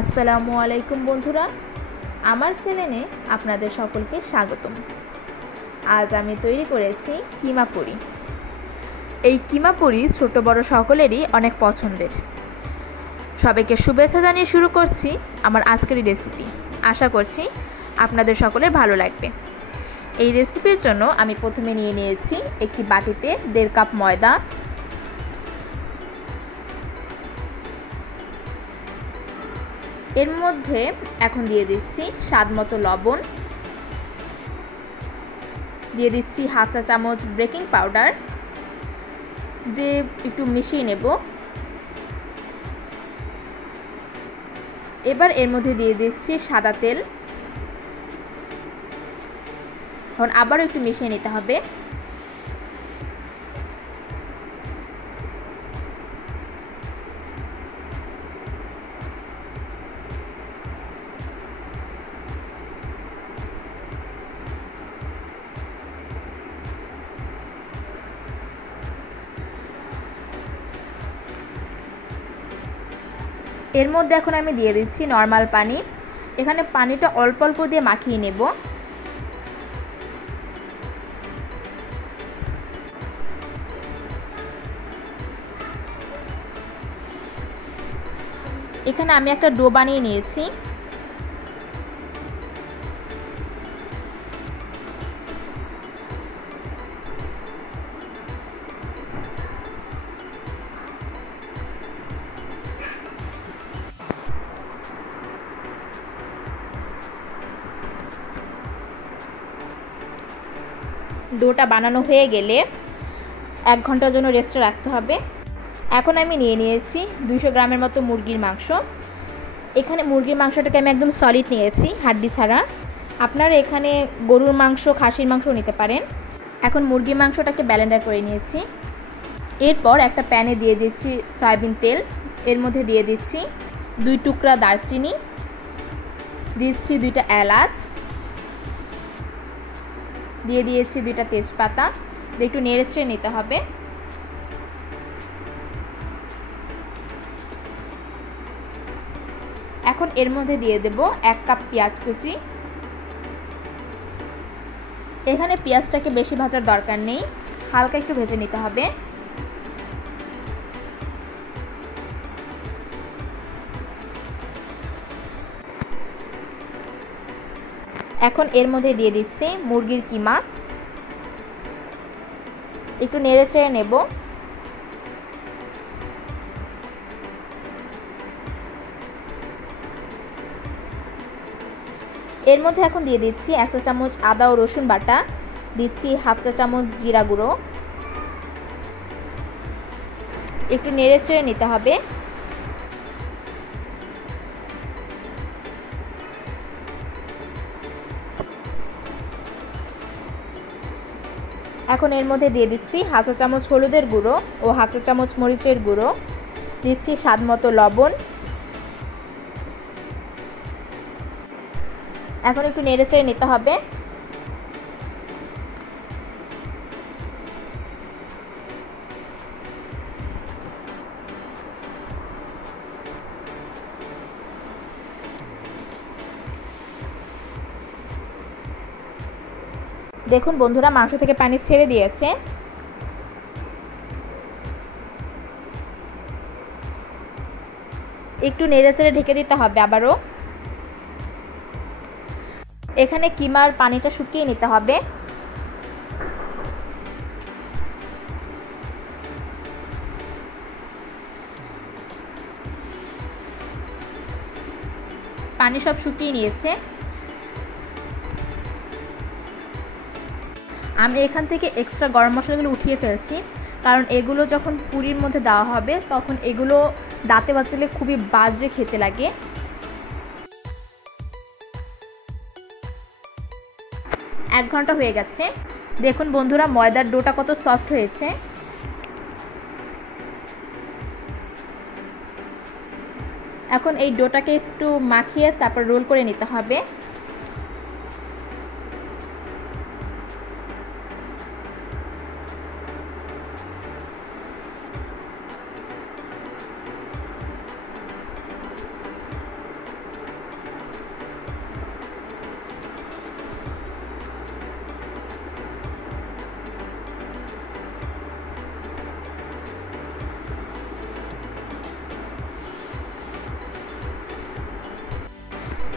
আসসালামু আলাইকুম বন্ধুরা, আমার চ্যানেলে আপনাদের সকলকে স্বাগতম। আজ আমি তৈরি করেছি কিমা পুরি। এই কিমা পুরি ছোট বড় সকলেরই অনেক পছন্দের। সবাইকে শুভেচ্ছা জানিয়ে শুরু করছি আমার আজকের রেসিপি। আশা করছি আপনাদের সকলের ভালো লাগবে। এই রেসিপির জন্য আমি প্রথমে নিয়ে নিয়েছি একটি বাটিতে 1.5 কাপ ময়দা, এর মধ্যে এখন দিয়ে দিচ্ছি স্বাদ মতো লবণ, দিয়ে দিচ্ছি হাফ চা চামচ বেকিং পাউডার, দিয়ে একটু মিশিয়ে নেব। এবার এর মধ্যে দিয়ে দিচ্ছি সাদা তেল, এখন আবারও একটু মিশিয়ে নিতে হবে। এর মধ্যে এখন আমি দিয়ে দিচ্ছি নরমাল পানি। এখানে পানিটা অল্প অল্প দিয়ে মাখিয়ে নেব। এখানে আমি একটা ডো বানিয়ে নিয়েছি। ডোটা বানানো হয়ে গেলে 1 ঘন্টার জন্য রেস্টে রাখতে হবে। এখন আমি নিয়ে নিয়েছি 200 গ্রামের মতো মুরগির মাংস। এখানে মুরগির মাংসটাকে আমি একদম সলিড নিয়েছি, হাড্ডি ছাড়া। আপনারা এখানে গরুর মাংস, খাসির মাংস নিতে পারেন। এখন মুরগির মাংসটাকে ব্লেন্ডার করে নিয়েছি। এরপর একটা প্যানে দিয়ে দিচ্ছি সয়াবিন তেল, এর মধ্যে দিয়ে দিচ্ছি 2 টুকরা দারচিনি, দিচ্ছি 2টা এলাচ, দিয়ে দিয়েছি 2টা তেজপাতা, একটু নেড়েচেড়ে নিতে হবে। এখন এর মধ্যে দিয়ে দেব 1 কাপ পেঁয়াজ কুচি। এখানে পেঁয়াজটাকে বেশি ভাজার দরকার নেই, হালকা একটু ভেজে নিতে হবে। এখন এর মধ্যে দিয়ে দিচ্ছি মুরগির কিমা, একটু নেড়েচেড়ে নেব। এর মধ্যে এখন দিয়ে দিচ্ছি 1 চা চামচ আদা ও রসুন বাটা, দিচ্ছি হাফ চা চামচ জিরা গুঁড়ো, একটু নেড়েচেড়ে নিতে হবে। এখন এর মধ্যে দিয়ে দিচ্ছি হাফ চা চামচ হলুদের গুঁড়ো ও হাফ চা চামচ মরিচের গুঁড়ো, দিচ্ছি স্বাদ মতো লবণ। এখন একটু নেড়েচেড়ে নিতে হবে। দেখুন বন্ধুরা, মাংস থেকে পানি ছেড়ে দিয়েছে। একটু নেড়েচেড়ে ঢেকে দিতে হবে আবারও। এখানে কিমার পানিটা শুকিয়ে নিতে হবে। পানি সব শুকিয়ে নিয়েছে। আমি এখান থেকে এক্সট্রা গরম মশলাগুলো উঠিয়ে ফেলছি, কারণ এগুলো যখন পুরির মধ্যে দেওয়া হবে তখন এগুলো দাঁতে বাজলে খুবই বাজে খেতে লাগে। 1 ঘন্টা হয়ে গেছে। দেখুন বন্ধুরা, ময়দার ডোটা কত সফট হয়েছে। এখন এই ডোটাকে একটু মাখিয়ে তারপর রোল করে নিতে হবে।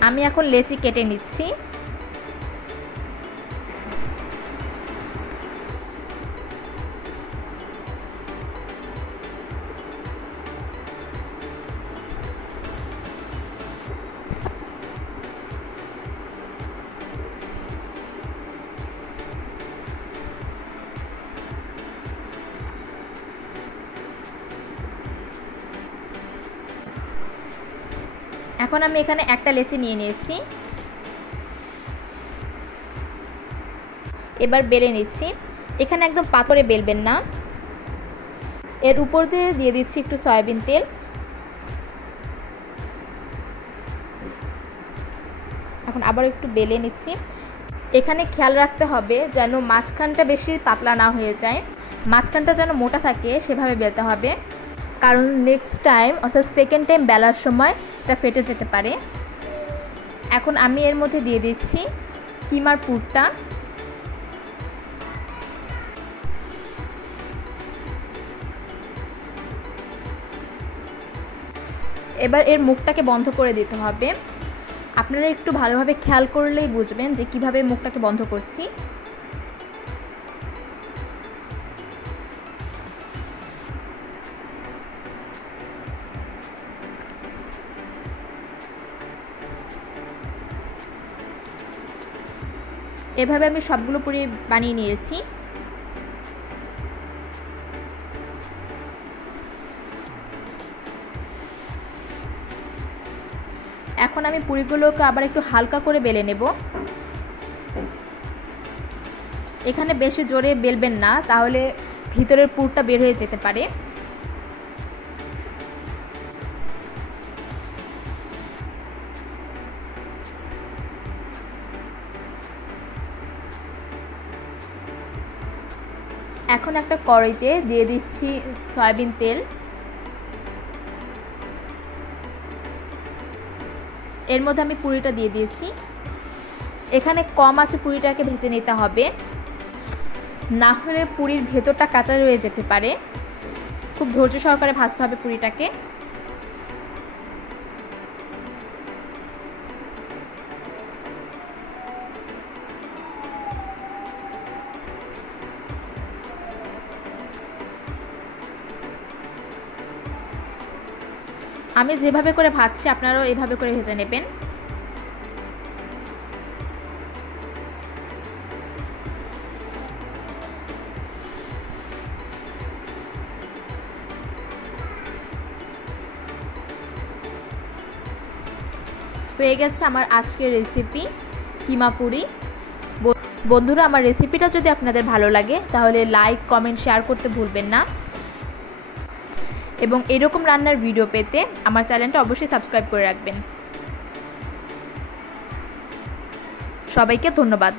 আমি এখন লেচি কেটে নিচ্ছি। এখন আমি এখানে একটা লেচি নিয়ে নিয়েছি। এবার বেলে নিচ্ছি। এখানে একদম পাতরে বেলবেন না। এর উপর দিয়ে দিচ্ছি একটু সয়াবিন তেল। এখন আবার একটু বেলে নিচ্ছি। এখানে খেয়াল রাখতে হবে যেন মাঝখানটা বেশি পাতলা না হয়ে যায়, মাঝখানটা যেন মোটা থাকে সেভাবে বেলতে হবে, কারণ নেক্সট টাইম অর্থাৎ সেকেন্ড টাইম বেলার সময় এটা ফেটে যেতে পারে। এখন আমি এর মধ্যে দিয়ে দিচ্ছি কিমার পুরটা। এবার এর মুখটাকে বন্ধ করে দিতে হবে। আপনারা একটু ভালোভাবে খেয়াল করলেই বুঝবেন যে কিভাবে মুখটাকে বন্ধ করছি। এভাবে আমি সবগুলো পুরি বানিয়ে নিয়েছি। এখন আমি পুরিগুলোকে আবার একটু হালকা করে বেলে নেব। এখানে বেশি জোরে বেলবেন না, তাহলে ভিতরের পুরটা বের হয়ে যেতে পারে। এখন একটা কড়াইতে দিয়ে দিচ্ছি সয়াবিন তেল। এর মধ্যে আমি পুরিটা দিয়ে দিয়েছি। এখানে কম আছে পুরিটাকে ভেজে নিতে হবে, না হলে পুরির ভেতরটা কাঁচা রয়ে যেতে পারে। খুব ধৈর্য সহকারে ভাজতে হবে পুরিটাকে। আমি যেভাবে করে ভাজছি আপনারাও এভাবে করে ভেজে নেবেন। হয়ে গেছে আমার আজকের রেসিপি কিমা পুরি। বন্ধুরা, আমার রেসিপিটা যদি আপনাদের ভালো লাগে তাহলে লাইক, কমেন্ট, শেয়ার করতে ভুলবেন না। এবং এরকম রান্নার ভিডিও পেতে আমার চ্যানেলটা অবশ্যই সাবস্ক্রাইব করে রাখবেন। সবাইকে ধন্যবাদ।